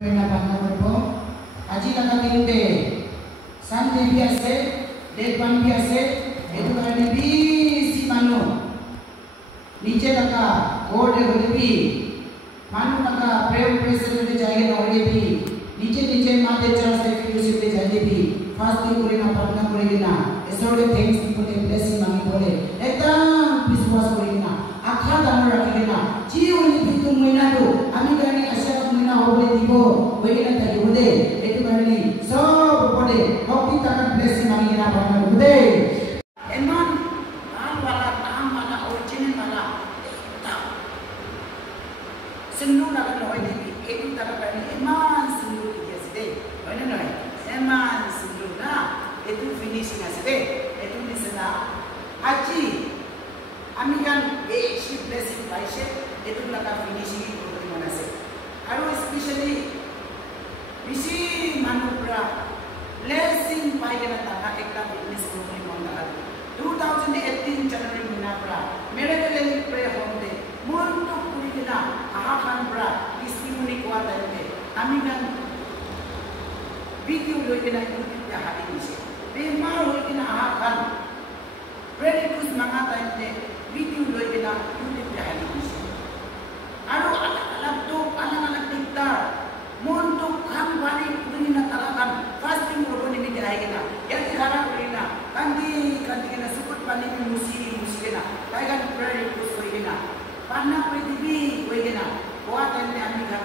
আজি লাগা দিনতে শান্তি বি আছে দেখবান বি আছে এটো কারণে বেশি মানুষ নিচে লাগা গোড়ে হলে বি মানুষ লাগা প্রেম প্রেসিডেন্টে জায়গা না হলে বি নিচে নিচে মাতে চার্চ ফেলোশিপে যাইলে বি ফাস্টিং করে না প্রার্থনা করে না এসরে থ্যাঙ্কস বলে ব্লেসিং মাগি বলে একদম বিশ্বাস করে না আখা দাম রাখি না জি ওই কিন্তু মইনাটো আমি জানি আশা মইনা হবে দিব ওইখানে তাই হদে এটু কারণে সব পড়ে ভক্তি টাকা ব্লেসিং মাগি না প্রার্থনা হদে এমন নাম वाला অরিজিনাল वाला সিন্ধু লাগা হয় দিবি এটু টাকা কারণে এমন সিন্ধু দিয়েছে হয় না নয় এমন সিন্ধু না এটু ফিনিশিং আছে দে এটু দিছনা আজি আমি গান বেশি ব্লেসিং পাইছে এটু লাগা ফিনিশিং করতে মন আছে আৰু স্পেশালি বেশি মানুষরা ব্লেসিং পাইগে না টাকা একটা বিজনেস করতে মন লাগা 2018 জানুয়ারি মিনাপ্রা মেরেগেলে প্রে হতে মন তো পুরি না আহা খানপ্রা টিসিমনি কোয়াটাইতে আমি গান ভিডিও লইকে না ইউটিউবে হাতে দিছে বেমার হইকে না আহা খান প্রেরিকুস মাঙা টাইতে ভিডিও লইকে না ইউটিউবে হাতে দিছে আৰু আলাগ টিকটা মন তো খান বানি পুরি না তালাকান ফাস্টিং রবনি মিতে আইগে না ইয়াতি খানা করি না কান্দি না সুকুট পানি মুসি না তাই গান প্রেরিকুস হইগে না পান্না কই দিবি হইগে না কোয়া টাইতে আমি গান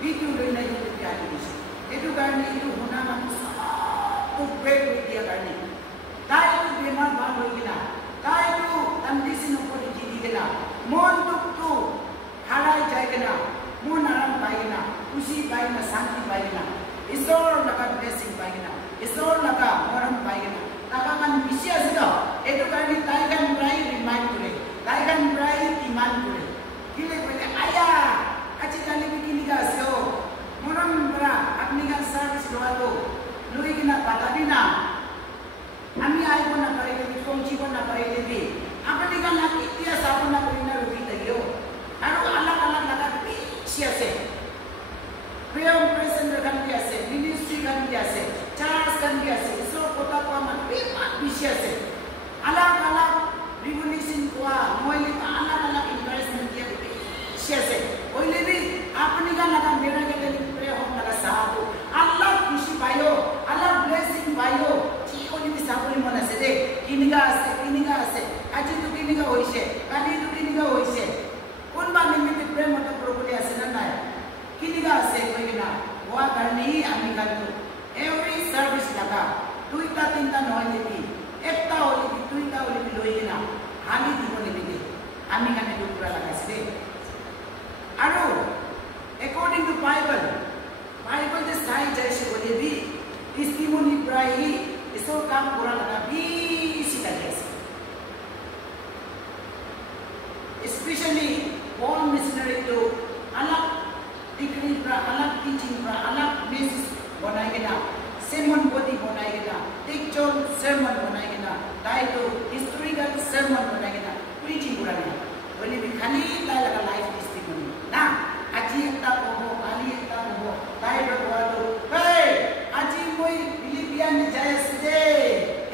ভিডিও লই না ইউটিউবে হাতে দিছে এটু কারণে এটু হোনা মানুষ তো ব্রেক হয়ে গিয়া কারণে তাই তো বেমার ভাল হয়ে গেলা তাই তো কন্ডিশন উপরে জিদি গেলা মন তো হারাই যায় গেলা মন আরাম পাই না খুশি পাই না শান্তি পাই না ঈশ্বর লাগা ব্লেসিং পাই না ঈশ্বর লাগা মরম পাই না টাকা মান বেশি আছে তো এটু কারণে তাই গান প্রায় রিমাইন্ড করে তাই গান প্রায় ডিমান্ড করে কিলে কইলে আয়া আজি কালি বিকিনি গা আছে ও মরম বড়া আপনি গান সার্ভিস লোয়া তো লই কিনা পাতাবি না আমি আইব না পারে দেবি পৌঁছিব না পারে দেবি আপনি গান লাগি ইতিহাস আপনা করি না রবি তাইও আর আলাদা লাগা বেশি আছে প্রেম প্রেজেন্ট গান কি আছে মিনিস্ট্রি গান কি আছে চার্চ গান কি আছে সব কথা কো আমার বেশি আছে আলাদা রিভলিউশন কোয়া মইলি আলাদা ইনভাইরনমেন্ট কি বেশি আছে ওইলেবি আপনি গান লাগা মেরা গেলে প্রে হোক লাগা সাহাবো আল্লাহ খুশি পাইও আল্লাহ ব্লেসিং পাইও কি কোনি সাবলি মন আছে দে কিনিগা আছে আজি তো কিনিগা হইছে কালি তো কিনিগা হইছে কোন বা নিমিতে প্রেম মত প্রভুলি আছে না নাই কিনিগা আছে কই না ওয়া কারণে আমি গান এভরি সার্ভিস লাগা দুইটা তিনটা নয় নেবি একটা হলি দুইটা হলি লই না হানি দিব নেবি আমি গানে দুপুরা লাগাইছে আৰু according to Bible যে সাই যাইছে বলে বি টেস্টিমনি প্রায় এসব কাম করা লাগা বেশি লাগে আছে স্পেশালি all missionary to अलग डिग्री pra अलग टीचिंग pra अलग मेसेज बनाएगा sermon body बनाएगा टेक्चर sermon बनाएगा ताई तो हिस्टोरिकल sermon बनाएगा preaching कराने बोले भी खाली ताई लगा लाइफ टेस्टिमनी ना আজি একটা কব কালি একটা কব তাই বলবা তো এই আজি মই ফিলিপিয়ান যাই আছে দে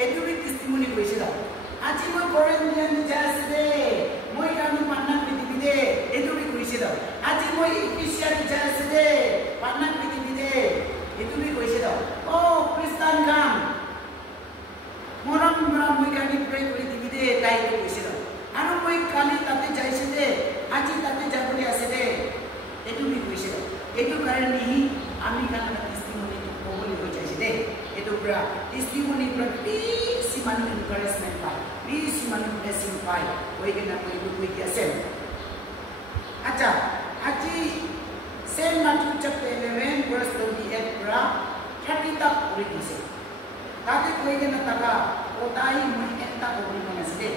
এটু বি টেস্টিমনি কইছে দাও আজি মই কোরিয়ান যাই আছে দে মই কানু পান্না পৃথিবী দে এটু বি কইছে দাও আজি মই ইফিসিয়ান যাই আছে দে পান্না পৃথিবী দে এটু বি কইছে দাও ও খ্রিস্টান কাম মরম মই কানি প্রে করি দিবি দে তাই কইছে দাও আৰু মই কালি তাতে যাইছে দে আজি তাতে যাবলে আছে দে এটু বি কইছে এটু কারণে আমি গান টেস্টিমনি কবলি হই যাইছে দে এটু পুরা টেস্টিমনি পুরা বেশি মানু এনকারেজমেন্ট পায় বেশি মানু ব্লেসিং পায় ওই গেনা কই কি আছে আচ্ছা আজি সেম মাথু চ্যাপ্টার 11 ভার্স 28 পুরা 30 তক পড়ি দিছে তাতে কই গেনা টাকা ওটাই মই একটা কবলি মনে আছে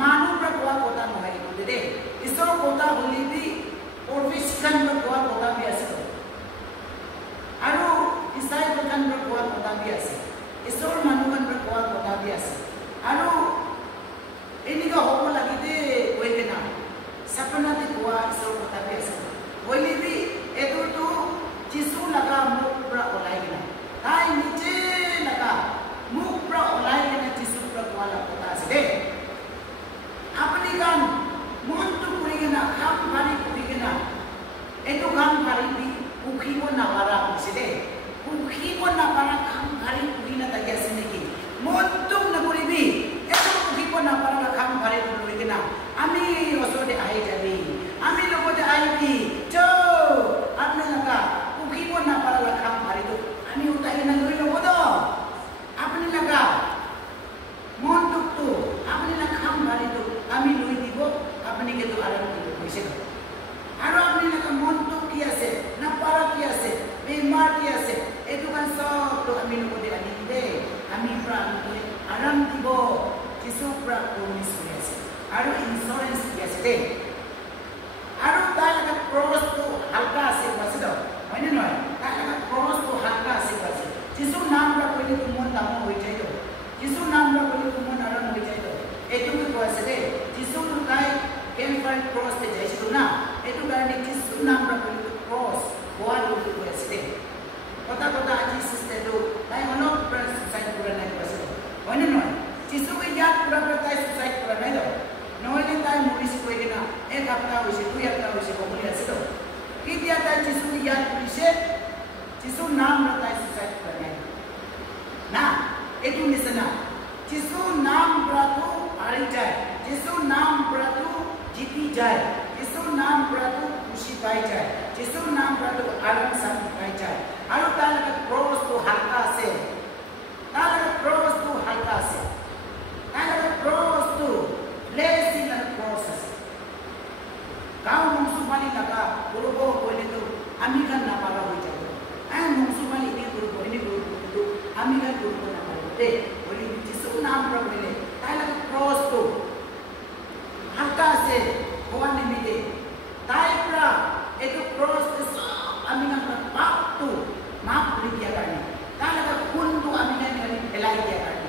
মানু পুরা কোয়া নহয় কই দে ইসো quota হলিবি Profession berkuah kota biasa, aru isai bukan berkuah kota biasa, isor manukan berkuah kota biasa, aru ini kau homo lagi deh, kau kenal, siapa nanti kuah isor kota biasa, kau lebih itu tu আৰাম দিব যিশুৰ পৰা promise কৰি আছে আৰু insurance দি আছে দেই আৰু তাৰ লগত ক্ৰছটো হালকা আছে কৈছে হয়নে নহয় তাৰ লগত ক্ৰছটো হালকা আছে কৈছে যিশুৰ নাম পৰা কৰিলে মন ডাঙৰ হৈ যায় যিশুৰ নাম পৰা কৰিলে মন আৰাম হৈ যায় এইটো কৈ আছে দেই যিশুৰ তাই কেলভাৰী ক্ৰছতে যাইছিল না এইটো কাৰণে যিশুৰ নাম পৰা কৰিলে ক্ৰছ হোৱাটো কৈ আছে দেই কথা আজি চিষ্টেমটো তাই অলপ পৰা সুচাইড কৰা নাই কৈছে হয়নে নহয় যিশুকে ইয়াত পুৰা তাই সুচাইড কৰা নাই নহ'লে তাই মৰিছে কৈ কিনা এক সপ্তাহ হৈছে 2 সপ্তাহ হৈছে ক'বলৈ আছে কেতিয়া তাই যিশুকে ইয়াত কৰিছে যিশুৰ নাম পৰা তাই সুচাইড কৰা নাই না এইটো নিচিনা যিশুৰ নাম পৰাটো পাৰি যায় যিশুৰ নাম পৰাটো জিতি যায় যিশুৰ নাম পৰাটো খুশি পাই যায় যিশুৰ নাম পৰাটো আৰাম শান্তি পাই যায় আৰু তাৰ লগত ক্ৰছটো হালকা আছে তাৰ লগত ক্ৰছটো হালকা আছে তাৰ লগত ক্ৰছটো ব্লেছিং আৰু ক্ৰছ আছে গাঁও মংসুমালি লগা কৰিব কৰিলেতো আমি গান নাপাৰা হৈ যাব মংসুমালি এনে কৰিব কিন্তু আমি গান কৰিব নাপাৰোঁ দেই বুলি যিশুৰ নাম পৰা কৰিলে তাৰ লগত ক্ৰছটো হালকা আছে হোৱা নিমিতে তাইৰ পৰা এইটো ক্ৰছ আমি গান পাপটো মাফ কৰি দিয়াৰ কাৰণে তাৰ লগত কোনটো আমি গান পেলাই দিয়াৰ কাৰণে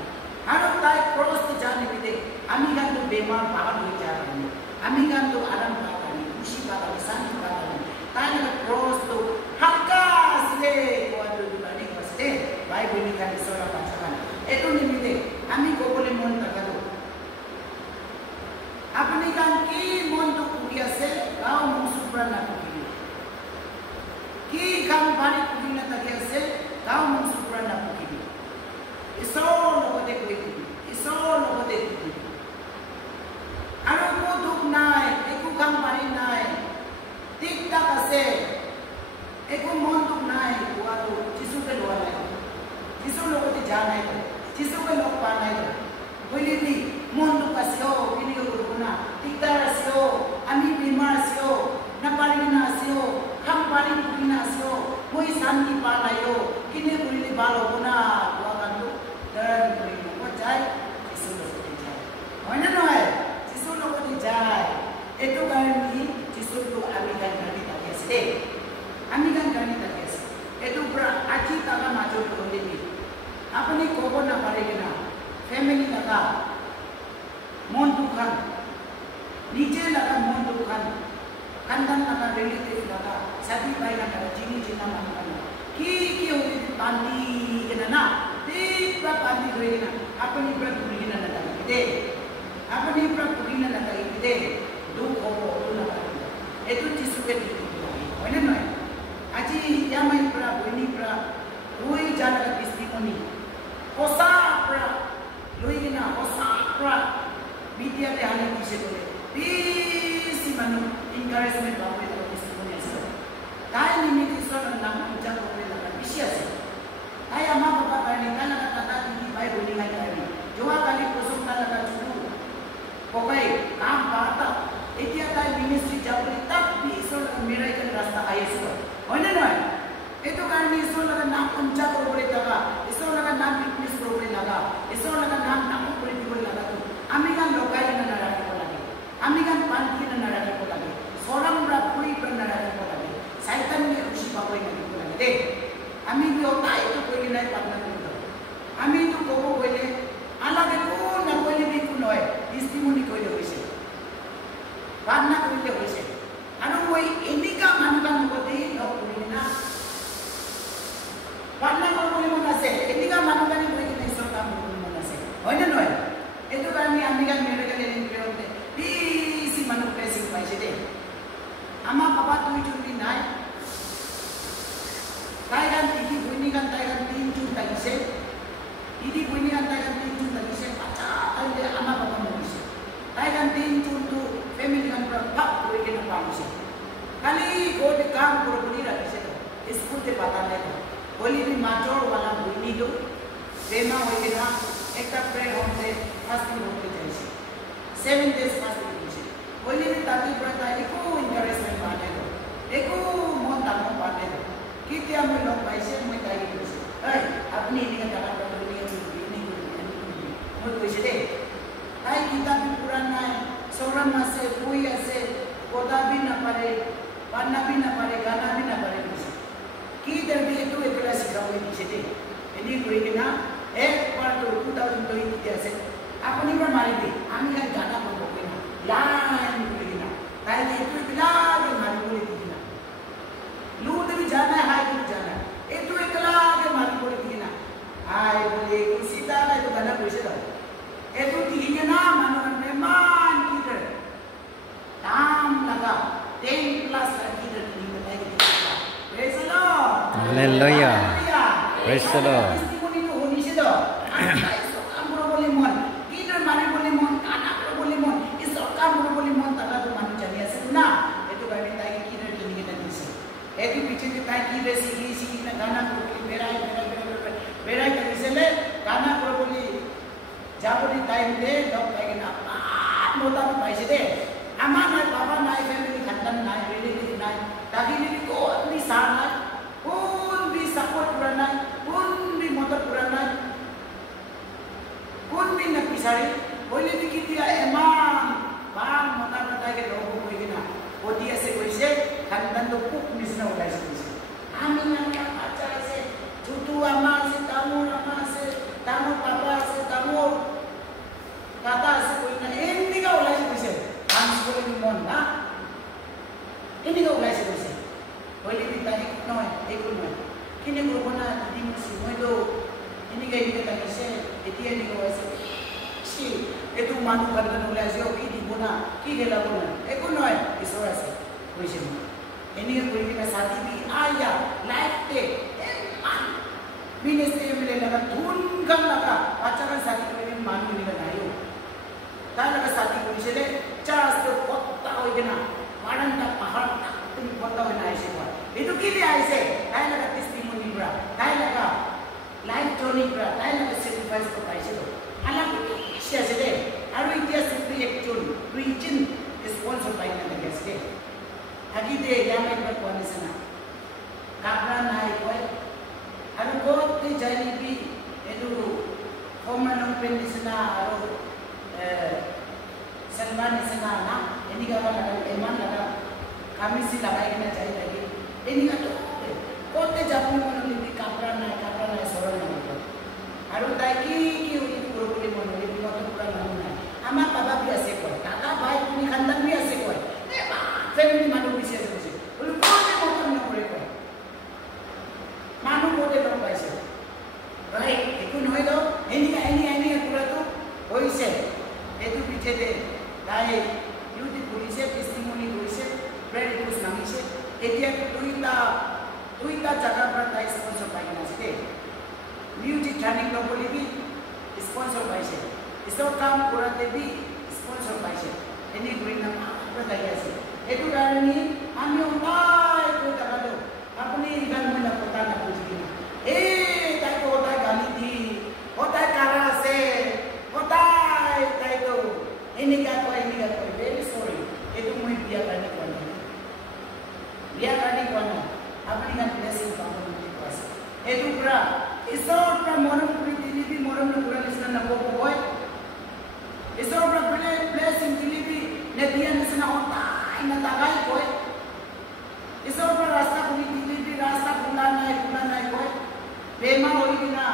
আৰু তাই ক্ৰছটো যা নিমিতে আমি গানটো বেমাৰ ভাল হৈ যোৱাৰ কাৰণে আমি গানটো আৰাম পোৱাৰ কাৰণে খুশি পোৱাৰ কাৰণে শান্তি পোৱাৰ কাৰণে তাই লগত ক্ৰছটো হালকা আছিলে কোৱাটো কাৰণে কৈছে বাইবেল লিখা ঈশ্বৰৰ বাচন এইটো নিমিতে আমি ক'বলৈ মন নাথাকো আপুনি গান কি মনটো কৰি আছে গাঁও মংসুৰ পৰা নাথাকিলে কি কাম পাৰি কৰি নাথাকি আছে গাঁও মংসুৰ পৰা নাথাকিলে ঈশ্বৰৰ লগতে কৰি দিবি ঈশ্বৰৰ লগতে দিবি আৰু কোনো দুখ নাই একো কাম পাৰি নাই ঠিক ঠাক আছে একো মন দুখ নাই কোৱাটো যিশুকে লোৱা নাই যিশুৰ লগতে যা নাই যিশুকে লগ পোৱা নাই বুলিবি মন দুখ আছে কেনেকৈ কৰিব না দিগদাৰ আছে আমি বেমাৰ আছে নাপাৰি না আছে কাম পাৰি কৰি না আছে মই শান্তি পোৱা নাই কেনে কৰিলে ভাল হ'ব না কোৱা কাৰণটো যায় যিশুৰ লগতে যায় হয়নে নহয় যিশুৰ লগতে যায় এইটো কাৰণে যিশুৰটো আমি গান গানি থাকি আছে দেই আমি গান গানি থাকি আছে এইটোৰ পৰা আজি তাৰ মাজত কৰিবি আপুনি ক'ব নাপাৰে কিনা ফেমিলি লগা মন দুখান নিজে লগা মন দুখান খানদান লগা রিলেটিভ লগা সাথী ভাই লগা যিনি যিনা মানুহ কি হলে বান্ধি কিনা না দিব্যা বান্ধি ধৰি কিনা আপুনি পৰা ঘূৰি কিনা নাথাকিবি দেই আপুনি পৰা ঘূৰি নাথাকিবি দেই দুখ হ'ব নাথাকিব এইটো যিশুকে দি দিব হয়নে নহয় আজি ইয়ামাইৰ পৰা বৈনীৰ পৰা লৈ যাৰ লগা দৃষ্টিকণি সঁচা পৰা লৈ কিনা সঁচা পৰা বিদ্যাতে আনি দিছে বোলে বেছি মানুহ ইনকাৰেজমেণ্ট পাবলৈ লগা দৃষ্টিকণি আছে তাই নিমিত্তে ঈশ্বৰৰ নাম পূজা কৰিবলৈ লগা বেছি আছে তাই আমাৰ বাবা কাৰণে তাৰ লগা দাদা দিদি ভাই ভনী ভাই কাৰণে যোৱাকালি প্ৰচুৰ তাৰ লগা চুৰু ককাই কাম বাৰ্তা এতিয়া তাই মিনিষ্ট্ৰী যাবলৈ তাক ঈশ্বৰৰ লগত মিৰাইকেল ৰাস্তা আহি আছে হয়নে নহয় এইটো কাৰণে ঈশ্বৰৰ লগত নাম পূজা কৰিবলৈ লগা ঈশ্বৰৰ লগত নাম বিজনেছ কৰিবলৈ লগা ঈশ্বৰৰ লগত নাম ডাঙৰ কৰি দিবলৈ লগাটো আমি গান লগাই কিনে নাৰাখিব লাগে আমি গান বান্ধি কিনে নাৰাখিব লাগে চৰমৰা ফুৰি পৰা নাৰাখিব লাগে চাইতানকে খুচি পাবলৈ নাগিব লাগে দেই আমি তাইটো কৈ কিনে প্ৰাৰ্থনা কৰিব আমিতো ক'ব গ'লে আলাগ একো নকৰিলে একো নহয় দৃষ্টিমণি কৰিলে হৈছে প্ৰাৰ্থনা কৰিলে হৈছে আৰু মই এনেকুৱা মানুহৰ লগতে লগ কৰি না প্ৰাৰ্থনা কৰিবলৈ মন আছে এনেকুৱা মানুহ কাৰণে গৈ কিনে ঈশ্বৰ কাম কৰিবলৈ মন আছে হয়নে নহয় এইটো কাৰণে আমি গান মেডিকেল এৰিয়াতে বেছি মানুহ প্ৰেচিং পাইছে দেই আমাৰ বাবা দুই নাই তাই গান দিদি বৈনী গান তাই গান 3 জুন লাগিছে দিদি বৈনী গান তাই গান 3 জুন লাগিছে বাচ্চা তাইলে আমাৰ বাবা মৰিছে তাই গান 3 জুনটো ফেমিলি গান পৰা ভাগ কৰি কিনে পাইছে খালি গোটে কাম কৰি ৰাখিছে স্কুলতে পাতা নাই বলিবি মাজৰৱালা বৈনীটো বেমাৰ হৈ কিনা একটা প্ৰেয়াৰ হওঁতে ফাষ্টিং হওঁতে যাইছে 7 days ফাষ্টিং হৈছে বলিবি তাতে পৰা তাই একো ইনকাৰেজমেণ্ট পোৱা নাই একো মন ডাঙৰ পোৱা নাই কেতিয়া মই লগ পাইছে মই তাইক কৈছোঁ আপুনি এনেকৈ ডাঙৰ মই কৈছে দেই তাই কিতাপ পুৰা নাই চৰম আছে বই আছে পদাবি নাপাৰে পান্নাবি নাপাৰে গানাবি নাপাৰে কৈছে কি দৰবি এইটো একলা শিকাবলৈ দিছে দেই এনে কৰি কিনা একবাৰটো 2020 আছে আপুনি পৰা মাৰি দিয়ে আমি গানা কৰিব কিনা লাইন কৰি কিনা তাই এইটো বিলাক মাৰিবলৈ দি কিনা লুট भी जाना है हाई भी जाना है ये तो एकला के मारी बोले कि ना हाय बोले सीता का तो गाना कैसे था ये तो ठीक है ना मानो मेहमान की तरह काम लगा 10 प्लस की तरह नहीं बताएगी praise the Lord hallelujah praise the Lord testimony तो होनी से तो काम बोले मन की तरह मारी बोले मन गाना बोले मन इस काम बोले मन तला तो मानो चाहिए से ना ये तो गाने ताई की तरह नहीं के नहीं से एक पीछे से ताई की रेसिपी ना गाना बोले मेरा कभी से ले गाना बोले जाबोली टाइम दे दब ताई ना बात मोटा भी पैसे दे अम्मा ना बाबा ना फैमिली खंडन ना रिलेटिव ना ताकि भी कोई भी साना कोई भी सपोर्ट पूरा ना कोई भी मदद पूरा ना कोई भी न पिसारी बोले भी किती एमान बार मोटा मोटा के लोगों को ही ना वो दिया से कोई से खंडन तो कुक मिसना होगा इसमें आमी ना अच्छा से चुटू अम्मा से तामू पापा से तामू kata se कोई ना ini का उलाई से कैसे हम बोले भी मन ना ini का उलाई से कैसे बोले भी ताई नॉय एक नॉय किने को बना दी मुसी मैं तो ini का ini कता कैसे इतिया ini को ऐसे सी ये तो मानू करने उलाई से ओके दी बोना की गेला बोना एक नॉय इस तरह से कैसे ini का कोई का शादी भी आया लाइफ पे मिनिस्ट्री में लगा धुन गन लगा अचानक शादी में मानू नहीं लगायो ताला का शादी को इसलिए चार से पत्ता हो गया मारन का पहाड़ तक तुम पत्ता हो ना ऐसे पर ये तो किले ऐसे ताला का टेस्टिमोनी ब्रा ताला का लाइफ जर्नी ब्रा ताला का सैक्रिफाइस को ऐसे तो हालांकि ऐसे दे और इंडिया से एक्चुअल रीजन स्पॉन्सर बाय ना गेस्ट दे आगे दे या मैं बात करने से ना काबरा ना है कोई और बहुत ही जानी भी ये तो कॉमन ओपन दिसना और सलमान इसना ना ini का वाला एमान लगा kami sih लगाई ना चाहिए लगी ini का तो कोते जापुन मनोलिपि कापरा ना सोरन ना और ताकि कि उनी पुरोपुरी मनोलिपि मत पूरा ना आमा बाबा भी ऐसे कोई काका भाई पुनी खानदान भी ऐसे कोई ए बा फैमिली मानु भी ऐसे कोई बोले कोते मत ना करे कोई मानु कोते ना पैसे राइट itu नय दो ini पूरा तो होइसे itu पीछे दे ताई युति पुलिसे टेस्टिमोनी होइसे ब्रेड कुछ नामिसे एतिया दुईटा जगह पर ताई स्पॉन्सर पाइना छे म्यूजिक ट्रेनिंग लो बोली भी स्पॉन्सर पाइसे इसो काम करते भी स्पॉन्सर पाइसे एनी ग्रीन ना बताइए से एतु गानी आमी उठाई को जगह दो अपनी गान में ना पता ना कुछ भी ए ताई को होता गाली दी होता कारा से होता ताई तो ini का कोई वेरी सॉरी ये तो मुझे बिया करने को ना अपनी का ब्लेसिंग पाऊंगा मुझे पास ये तो पूरा इस और पर मोरम पूरी दिली भी मोरम ने पूरा निस्ना न को होए इस और पर ब्लेसिंग दिली भी ने दिया निस्ना होता है न लगाई कोई इस और पर रास्ता पूरी दिली भी रास्ता खुला नहीं कोई बेमा होई कि ना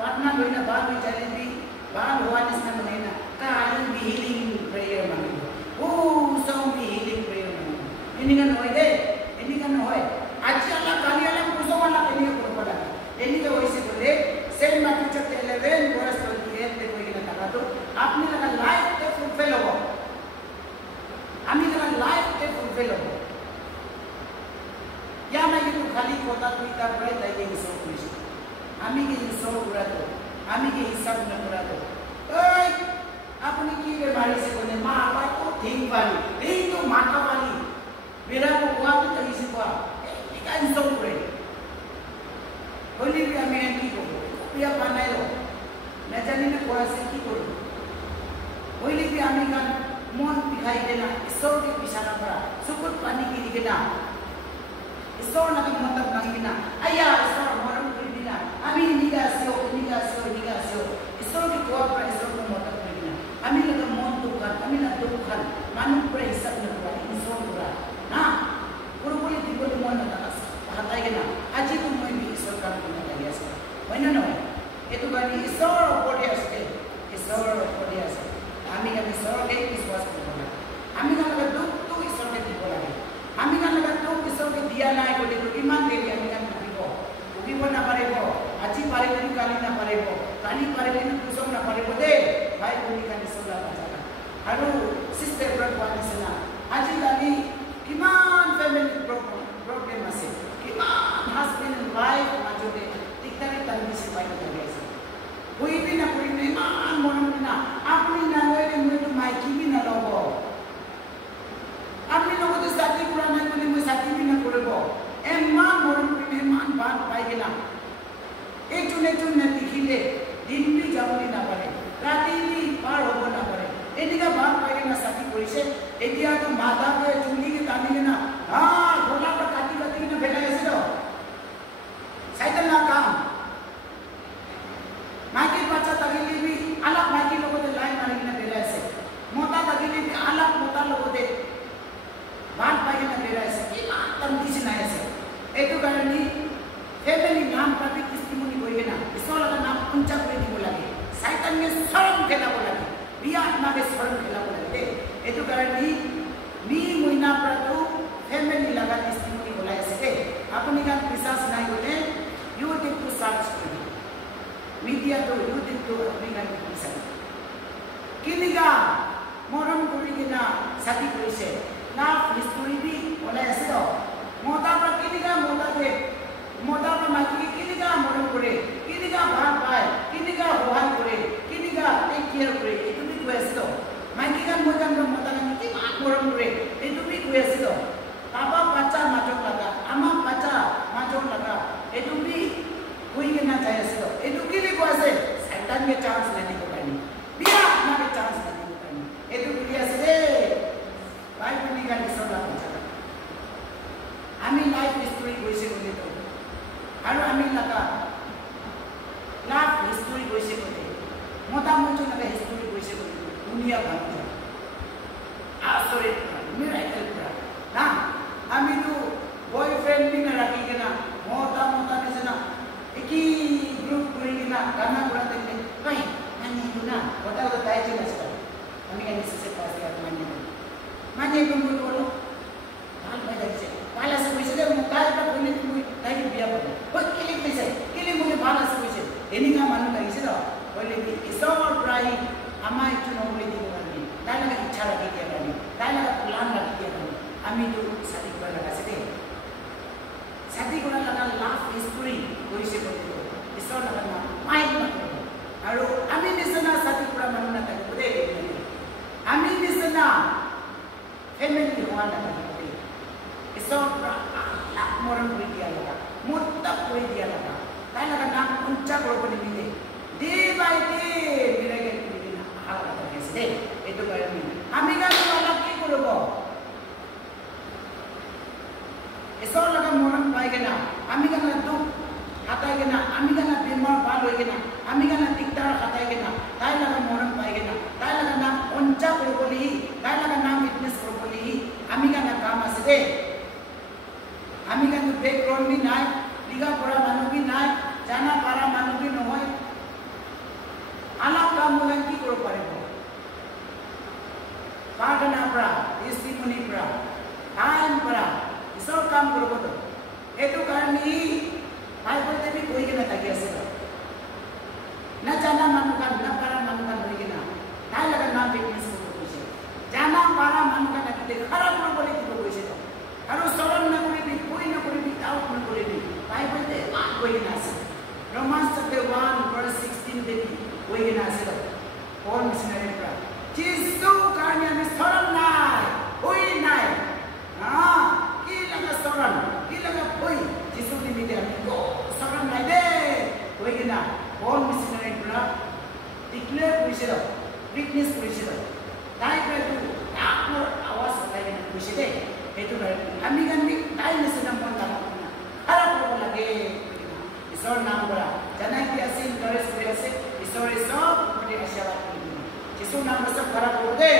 पाटना होई ना बात भी चले भी बाल हुआ निस्ना महीना का भी healing prayer mami so be healing prayer mami ini kan hoy aji ala kali ala kuso wala ini ko pada ini ka hoy se bole Saint Matthew chapter 11 verse 28 देखो ये लगा तो आपने लगा लाइफ के फुलफिल हो आमी लगा life के fulfil हो या मैं ये खाली कोता तो इता पड़े ताई ये सो कुछ आमी के सो पूरा तो आमी के हिसाब न पूरा तो ओए अपनी की बीमारी से बोले माँ बाप को ठीक वाली नहीं तो माता वाली मेरा को हुआ भी कहीं से हुआ इनका इंसान पूरे बोली भी हमें की को पिया पाना लो न जाने में कोई से की करो बोली भी हमें का मन दिखाई देना ईश्वर के पिछाना पड़ा सुकुट पानी की दिखना ईश्वर ना के मतलब नहीं ना आया ईश्वर मरम कर देना अभी निगाह से ईश्वर की कोई पर ईश्वर को হয়নে নহয় এইটো কাৰণে ঈশ্বৰৰ ওপৰতে আছে ঈশ্বৰৰ ওপৰতে আছে আমি ঈশ্বৰকে বিশ্বাস কৰিব লাগে আমি দুখটো ঈশ্বৰকে দিব লাগে আমি দুখ ঈশ্বৰকে দিয়া নাই গতিকে কিমান দেৰি আমি ভুগিব নাপাৰিব আজি পাৰিলে কালি নাপাৰিব কালি পাৰিলে পিছত নাপাৰিব দেই ভাই ভনী কাৰণে চলা নাজানা আৰু চিষ্টাৰ কোৱা নিচিনা আজিকালি কিমান ফেমিলি প্ৰব্লেম আছে কিমান হাজবেণ্ড এণ্ড ৱাইফ মাজতে দিগদাৰি টানিছে বাইক লাগি আছে কৰিবি নকৰিবি ইমান মৰম না আপুনি নালৈলে মইতো মাইকী নল'ব আপুনি লগতে চাকৰি কৰা নাই বুলি মই চাকৰি নকৰিব ইমান মৰম কৰিলে ইমান ভাল পাই কিনা একজন নেদেখিলে দিনটি যাবলৈ নাপাৰে ৰাতি পাৰ হ'ব নাপাৰে এনেকুৱা ভাল পাই কিনা চাকৰি কৰিছে এতিয়াতো মাথাকে চুলিকে টানি কিনা ঘোলা পৰা কাটি কিনা পেলাই আছে ন চাইকেল না কাম মাইকী বাচ্চা থাকিলে আলাপ মাইকীৰ লগতে লাইন মাৰি কিনা পেলাই আছে মতা থাকিলে আলাপ মতাৰ লগতে ভাল পাই কিনা পেলাই আছে কিমান তন্দিছি নাই আছে এইটো কাৰণে ফেমিলি নাম পাতি টেষ্টিমনি কৰি কিনা ঈশ্বৰৰ নাম উঞ্চা কৰি দিব লাগে চাইতানকে চৰম খেলাব লাগে বিয়া আত্মাকে চৰম খেলাব লাগে দেই এইটো কাৰণে মহিনা পৰাটো ফেমিলি লগা টেষ্টিমনি ওলাই আছে দেই আপুনি গান বিশ্বাস নাই গ'লে ইউটিউবটো চাৰ্চ কৰি মিডিয়াটো ইউটিউবটো আপুনি গান বিচাৰি কেনেকুৱা মৰম কৰি কিনা চাকৰি কৰিছে লাভ হিষ্টৰী দি ওলাই আছে ন মতাৰ পৰা কেনেকুৱা মতাৰ পৰা মাইকীকে কেনেকুৱা মৰম কৰে কেনেকুৱা ভাল পায় কেনেকুৱা সহায় কৰে কেনেকুৱা টেক কেয়াৰ কৰে এইটো বি কৈ আছে মাইকী গান মই গান মতা গান কিমান মৰম কৰে এইটো বি কৈ আছে পাপা বাচ্চাৰ মাজত লগা আমাৰ বাচ্চা মাজত লগা এইটো বি কৈ কিনা যাই আছে এইটো কেলে কৈ আছে চাইতানকে চান্স নিদিব কাৰণে বিয়া আপোনাকে চান্স নিদিব কাৰণে এইটো বুলি আছে দেই ভাই ভনী গান ঈশ্বৰ আমি লাইফ হিষ্টৰী গৈছে বুলি আৰু আমি লগা লাভ হিষ্টৰী গৈছে বুলি মোটামুটি লগা হিষ্টৰী গৈছে বুলি দুনিয়া ভাল আচৰিত মিৰাকেল পৰা না আমিতো বয়ফ্ৰেণ্ড বি নাৰাখি কিনা মতা নিচিনা একি গ্ৰুপ কৰি কিনা গানা কৰা থাকিলে ভাই মানিটো না কথা তাই যে আছে আমি নিশ্চয় পাছে মানে মই ক'লো ভাল পাই লাগিছে ভাল আছে কৈছে যে মোক তাই এটা ক'লে তুমি তাইক বিয়া পাব কেলে কৈছে কেলে মোক ভাল আছে কৈছে এনেকুৱা মানুহ লাগিছে ক'লে ঈশ্বৰৰ পৰাই আমাৰ এইটো নকৰি দিব কাৰণে তাই লগা ইচ্ছা ৰাখি দিয়া কাৰণে তাই লগা প্লান ৰাখি দিয়া কাৰণে আমিতো চাকৰি কৰা লগা আছে দেই চাকৰি কৰা লগা লাভ হিষ্টৰী গৈছে বুলি ঈশ্বৰ লগা নাম মাইক নকৰিব আৰু আমি নিচিনা চাকৰি কৰা মানুহ নাথাকিব দেই আমি নিচিনা ফেমিলি হোৱা নাথাকিব দেই ঈশ্বৰৰ পৰা লাভ মৰম কৰি দিয়া লগা মোত্তাপ কৰি দিয়া লগা তাই লগা নাম উঞ্চা কৰিব নিমিলে ডে বাই ডে মিৰাকেল কৰি কিনা অহা কথা আছে দেই এইটো কাৰণে আমি গানটো অলপ কি কৰিব ঈশ্বৰ লগা মৰম পাই কিনা আমি গানা দুখ হাতাই কিনা আমি গানা বেমাৰ ভাল হৈ কিনা আমি গানা দিগদাৰ হাতাই কিনা তাই লগা মৰম পাই কিনা তাই লগা নাম উঞ্চা কৰিবলৈ তাই লগা নাম ফিটনেছ কৰিবলৈ আমি গানা কাম আছে দেই আমি কিন্তু বেকগ্ৰাউণ্ড বি নাই লিখা পঢ়া মানুহ বি নাই জানা পাৰা মানুহ বি নহয় আলাপ কাম হ'লে কি কৰিব পাৰিব প্ৰাৰ্থনাৰ পৰা টেষ্টিমনিৰ পৰা টাইম পৰা ঈশ্বৰ কাম কৰিবতো এইটো কাৰণে বাইবলতে বি কৈ কিনে থাকি আছে নাজানা মানুহ গান নাপাৰা মানুহ গান হৈ কিনা তাই লগা নাম ফিটনেছ কৰিব কৈছে জানা পাৰা মানুহ গান থাকিলে খাৰাপ কৰিবলৈ দিব কৈছে আৰু চৰণ নকৰিবি কৈ নকৰিবি আউট নকৰিবি বাইবলতে কৈ কিনে আছে Romans chapter 1 verse 16 দেবি কৈ কিনে আছে পল মিছনাৰীৰ পৰা যিছু কাৰণে আমি চৰণ নাই কৈ নাই কি লগা চৰণ কি লগা কৈ যিছু নিমিতে আমি চৰণ নাই দেই কৈ কিনে পল মিছনাৰীৰ পৰা ডিক্লেয়াৰ কৰিছিল উইটনেছ কৰিছিল তাই কিন্তু ডাঙৰ আৱাজ ওলাই কিনে কৈছে দেই সেইটো কাৰণে আমি গান্ধী তাই নিচিনা মন ডাঙৰ খাৰাপ হ'ব লাগে ঈশ্বৰৰ নাম কৰা জানাই কি আছে ইনকাৰেজ কৰি আছে ঈশ্বৰে চব প্ৰতি আশীৰ্বাদ কৰি যিছুৰ নাম চব খাৰাপ হ'ব দেই